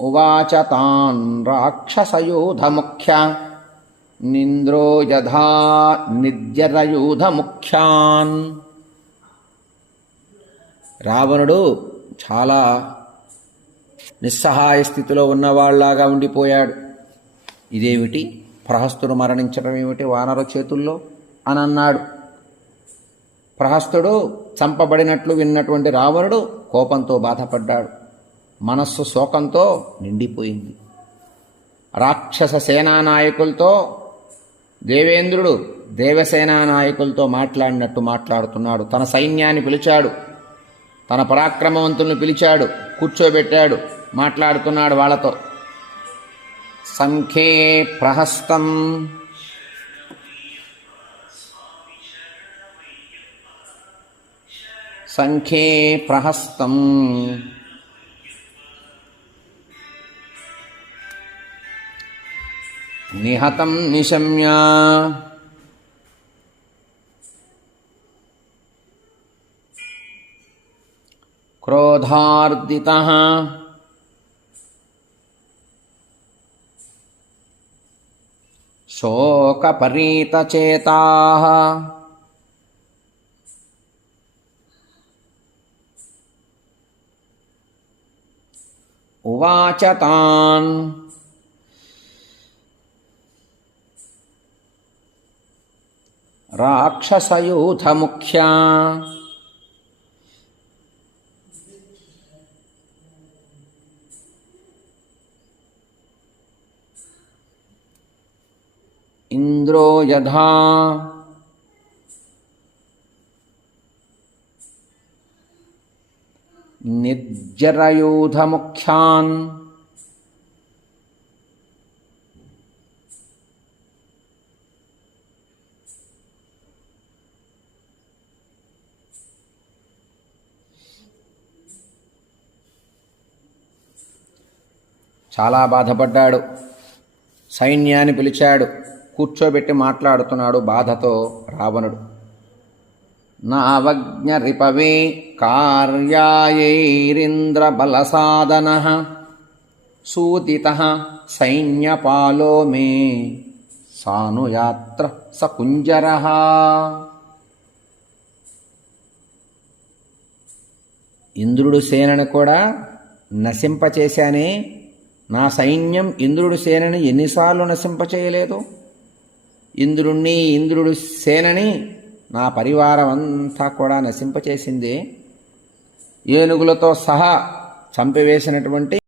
ఉవాచ తాన్ రాక్షసయూధముఖ్య. నింద్రో యథా నిర్జరయూధముఖ్యాన్ రావణుడు చాలా నిస్సహాయ స్థితిలో ఉన్నవాళ్ళాగా ఉండిపోయాడు. ఇదేమిటి? ప్రహస్తుడు మరణించడం ఏమిటి? వానర చేతుల్లో అని అన్నాడు. ప్రహస్తుడు చంపబడినట్లు విన్నటువంటి రావణుడు కోపంతో బాధపడ్డాడు. మనస్సు శోకంతో నిండిపోయింది. రాక్షస సేనా నాయకులతో దేవేంద్రుడు దేవసేనా నాయకులతో మాట్లాడినట్టు మాట్లాడుతున్నాడు. తన సైన్యాన్ని పిలిచాడు. తన పరాక్రమవంతుల్ని పిలిచాడు. కూర్చోబెట్టాడు. మాట్లాడుతున్నాడు వాళ్ళతో. సంఖ్యే ప్రహస్తం. సంఖ్యే ప్రహస్తం. निहतं निशम्य। क्रोधार्दितः। शोकपरीतचेताः। उवाच तान् राक्षसयूथमुख्या। इन्द्रो यथा निर्जरयूथमुख्यान्। చాలా బాధపడ్డాడు. సైన్యాన్ని పిలిచాడు. కూర్చోబెట్టి మాట్లాడుతున్నాడు బాధతో రావణుడు. నావజ్ఞ రిపవే కార్యాయైరింద్ర బలసాదన సూతిత సైన్యపాలో మే సానుయాత్ర సకుంజర. ఇంద్రుడు సేనను కూడా నశింపచేశానే నా సైన్యం ఇంద్రుడి సేనని ఎన్నిసార్లు నశింపచేయలేదు. ఇంద్రుణ్ణి ఇంద్రుడి సేనని నా పరివారం అంతా కూడా నశింపచేసింది. ఏనుగులతో సహా చంపివేసినటువంటి